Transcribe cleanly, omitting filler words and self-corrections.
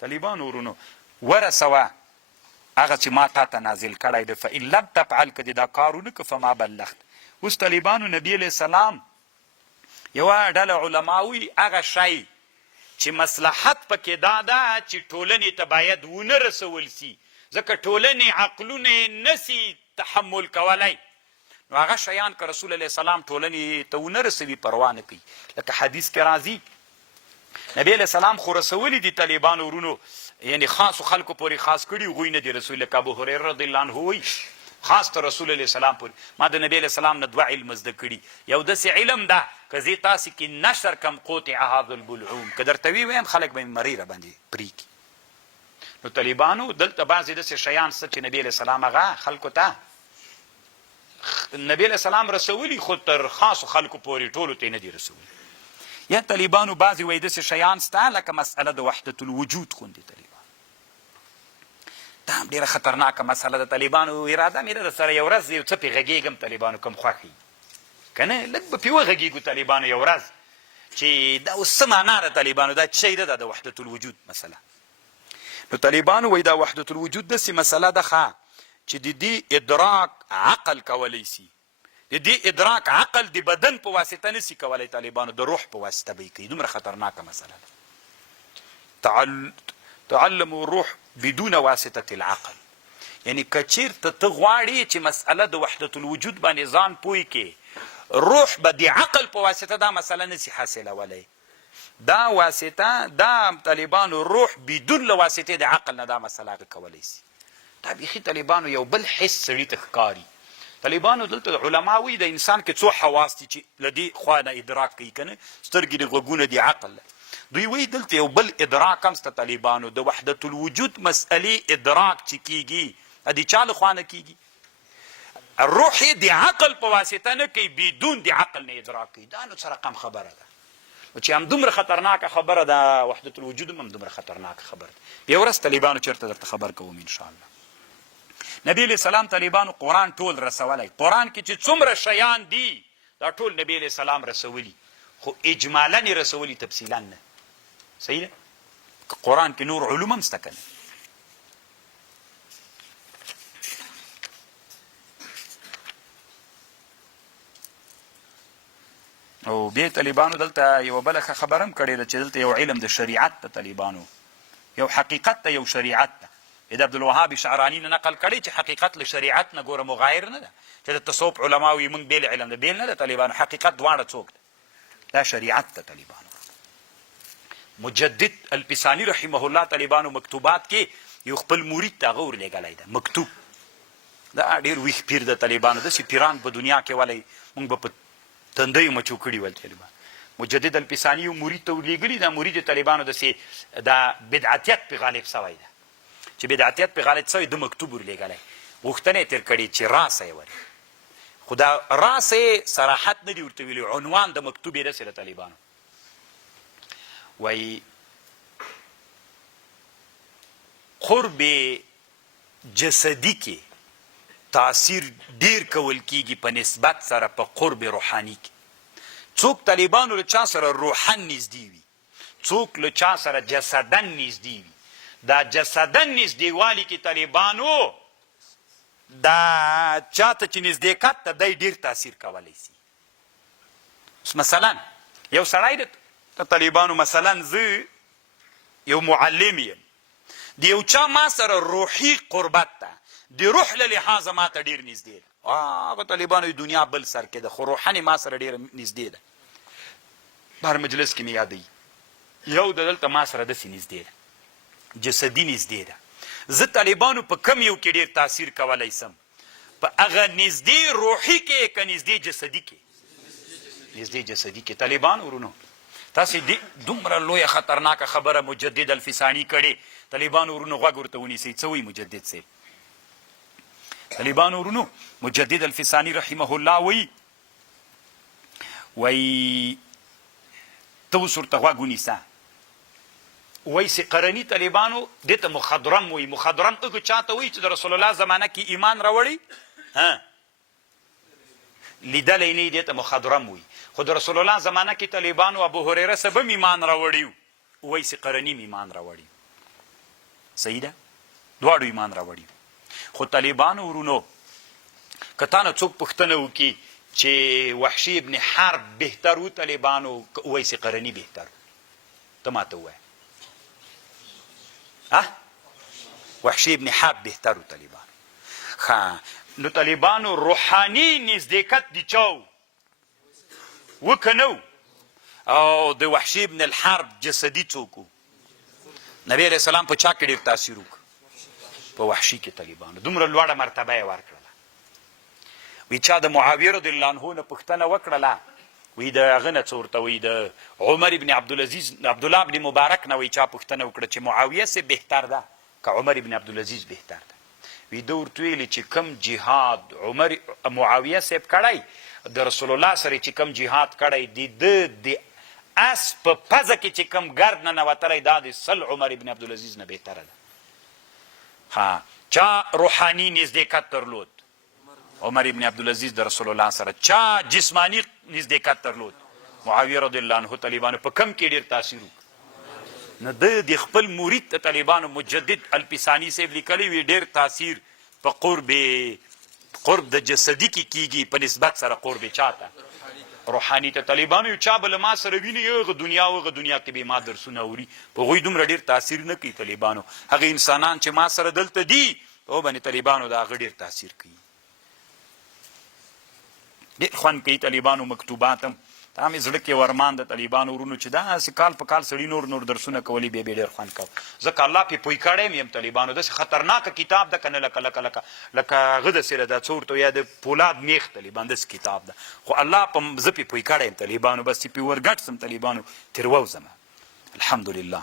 طالبانو ورونو ورسوه هغه چې ما تا ته نازل کړی دی فإن لم تفعل که دې دا کار ونه که فما بلغت. اوس طالبانو نبي علیه السلام یوه ډله علما وي هغه شی چې مصلحت پکې دا ده چې ټولنې ته باید ونه رسول سي ځکه ټولنې عقلونه نسي تحمل کولی نو هغه شیان که رسول علیه السلام ټولنې ته ونه رسوي پروا نه کوي. لکه حدیث کې راځي نبی علیه السلام خو رسولي دي طالبانو ورونو یعنی خاصو خلکو پورې خاص کړي هغوی نه دي رسول. لکه ابو هریره رضی الله عنه وایي خاص ته رسول علیه السلام پورې ما د نبی علیه السلام نه دوه علم زده کړي. یو داسې علم ده که زه تاسې کې نشر کم قطع هذا البلعوم که درته ویم خلک به مې مرۍ راباندې پرېږدي. نو طالبانو دلته بعضې داسې شیان شته چې نبی علیه السلام هغه خلکو ته نبی علیه السلام رسولي خو تر خاصو خلکو پورې ټولو ته یې نه دي رسولي. یا طالبانو بعضې وایي داسې شیان شته لکه مسئله د وحدت الوجود غوندې طالبانو دا هم ډېره خطرناکه مسله د طالبانو اراده مې ده در سره یو ورځ یو څه پې غږېږم طالبانو کم خوښ وي که نه لږ به پې وغږېږو طالبانو یو ورځ چې دا اوس څه معنا ده طالبانو دا څه شی ده دا د وحدت الوجود مسله. نو طالبانو وایي دا وحدت الوجود داسې مسله ده ښه چې د دې ادراک عقل کولی سي د دې ادراک عقل د بدن په واسطه نسي کولی طالبانو د روح په واسطه به یې کوي. دومره خطرناکه مسله ده. تعلموا الروح بدون واسطة العقل یعنی که چیرته ته غواړې چې مسئله د وحدت الوجود باندې ځان پوه کړې روح به د عقل په واسطه دا مسله نسي حاصلولی. دا واسطه دا طالبانو روح بدون له واسطې د عقل نه دا مسله هغه کولی سي. دا بیخي طالبانو یو بل حس سړي ته ښکاري. طالبانو دلته علما وایي د انسان کې څو حواس دي چې له دې خوا نه ادراک کوي که نه سترګې د غوږونه د عقل دوی وایي دلته یو بل ادراک هم شته طالبانو د وحدت الوجود مسئلې ادراک چې کیږي د چا له خوا نه کیږي روح یې د عقل په واسطه نه کوي بدون د عقل نه ادراک کوي. دا نو څه رقم خبره ده چې همدومره خطرناکه خبره ده وحدت الوجود هم همدومره خطرناکه خبره ده. یو ورځ طالبانو چېرته درته خبر کوم انشاءالله. نبی علیه السلام طالبانو قرآن ټول رسولی. قرآن کې چې څومره شیان دي دا ټول نبی علیه السلام رسولي خو اجمالا یې رسولي تفصیلا نه. صحیح ده که قرآن کې نور علوم هم شته که نه. او بیا طالبانو دلته یوه بله ښه خبره هم کړې ده چې دلته یو علم د شریعت ته طالبانو یو حقیقت ته یو شریعت ته د عبدالوهاب شعراني نه نقل کړی چې حقیقت له شریعت نه ګوره مغایر نه ده چې د تصوف علما وي موږ بیل علم ده بیل نه ده طالبانو حقیقت دواړه څوک ده دا شریعت ته طالبانو. مجدد الپسانی رحمه الله طالبانو مکتوبات کې یو خپل مرید ته هغه ورلېږلی ده مکتوب. دا ډېر ویښ پیر د طالبانو داسې پیران په دنیا کې ولی موږ به په تندیو مچو کړي ول طالبان. مجدد الپسانی یو مرید ته ورلېږلي دا مرید طالبانو داسې دا بدعتیت پې غالب سوی ده چې بدعتیت پې غالب سوی ده مکتوب ورلېږلی غوښتنه یې تېر کړې چې راسه یې ورې خو دا راسه صراحت نه دي ورته ویلي عنوان د مکتوب یې داسې د طالبانو وی قرب جسدی کې تاثیر ډیر کول کیږي په نسبت سره په قرب روحانی کې. څوک طالبانو له چا سره روحن نږدې وي څوک له چا سره جسدن نږدې وي دا جسدن نږدېوالي کې طالبانو دا چاته چې نزدېکت ته دی ډېر تاثیر کولی سي. مثلا یو سړی د طالبانو مثلا زه یو معلم یم د یو چا ما سره روحي قربت ده د روح له لحاظه ما ته ډېر نږدې ده هغه طالبانو دنیا بل سر کې ده خو روحاني ما سره ډېره نږدې ده. بهر مجلس کې مې یادوي یو د دلته ما سره داسې نږدې ده جسدي نږدې ده. زه طالبانو په کم یو کې ډېر تاثیر کولی سم په هغه نږدې روحي کې که نږدې جسدي کې نږدې جسدي کې. طالبان ورونو تاسې دومره لویه خطرناکه خبره مجدد الفسانی کړې طالبان ورونو غوږ ورته ونیسئ څه وایي مجدد صاحب. طالبان ورونو مجدد الفسانی رحمه الله وایي ته اوس ورته غوږ ونیسه وایي سقرني طالبانو دې ته مخضرم وایي. مخضرم هغه چاته وایي چې د رسول الله زمانه کې ایمان راوړی لیدلی نه دې ته مخضرم وایي خو د رسول الله زمانه کې طالبانو ابو هریره سبم ایمان راوړي وایي سقرني ایمان راوړي. صحیح ده دواړو ایمان راوړي خو طالبانو ورونو که تا نه څوک پوښتنه وکړي چې وحشي ابن حرب بهتر و طالبانو که اویس قرني بهتر ته ما ته ووایه وحشي ابن حرب بهتر و طالبانو نو طالبانو روحاني نزدېکت د چا و که نه او د وحشي ابن الحرب جسدي څوک و نبی علیه السلام په چا کې ډېر تاثیر وکړ په وحشي کې طالبانو دومره لوړه مرتبه یې ورکړله وی چا د معاویه رضی الله عنه نه پوښتنه وکړله وی د هغه نه څه ورته وی د عمر ابن عبدالله ابن مبارک نه وی چا پوښتنه وکړه چې معاویه سه بهتر ده که عمر ابن عبدالعزیز بهتر ده وی ده ورته ویلې چې کم جهاد معاویه صاحب کړی د رسول الله سره چې کم جهاد کړی د اس په پزه کې چې کم ګرد ننوتلی دا د سل عمر ابن عبدالعزیز نه بهتره ده چا روحاني نزدېکت درلود عمر ابن عبدالعزیز د رسول الله سره چا جسمانی نزدېکت درلود معاویه رضی الله عنه طالبانو په کم کې ډېر تاثیر وکړ نو د خپل مرید د طالبانو مجدد الپسانی صاحب لیکلی وي ډېر تاثیر په قرب د جسدي کې کیږي په نسبت سره قرب چاته روحاني ته طالبانو یو چا به له ما سره ویني هغه دنیا کې به ما درسونه اوري په هغوی دومره ډېر تاثیر نه کوي طالبانو هغه انسانان چې ما سره دلته دي په هغو باندې طالبانو د هغه ډېر تاثیر کوي ډېر خوند کوي طالبانو مکتوبات هم دا مې زړه کې ورمان د طالبانو ورونو چې داسې کال په کال سړي نور درسونه کولی بیا ډېر خوند کوه ځکه الله پې پوی کړی م یم طالبانو داسې خطرناکه کتاب ده که نه لکه هغه داسې ده څه ورته یا د پولاد میخ طالبان داسې کتاب ده خو الله زه پې پوی کړی یم طالبانو بس چې پې ورګډ سم طالبانو تېرووزمه الحمدلله